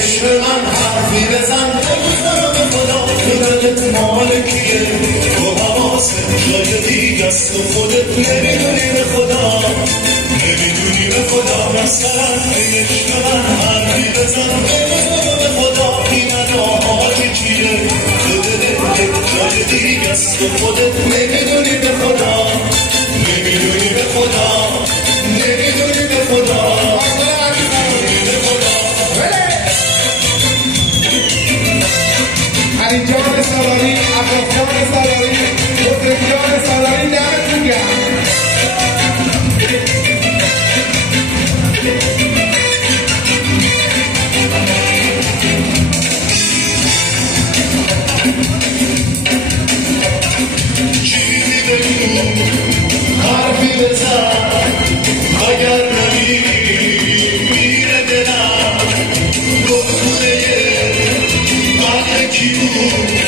عشق من حرفی بزن به خدا تو دلت مالکیه تو حواست جای دیگه است و خودت نمیدونی به خدا نمیدونی به خدا مثلا عشق من حرفی بزن به خدا این اداها کیه تو دلت جای دیگه است و خودت نمیدونی به خدا نمیدونی به خدا نمیدونی به خدا جان سالاری، عباس جان سالاری، حسین جان سالاری دمتون گرم. چیزی بگو حرفی بزن اگر میره دلم گفته قلب کی بود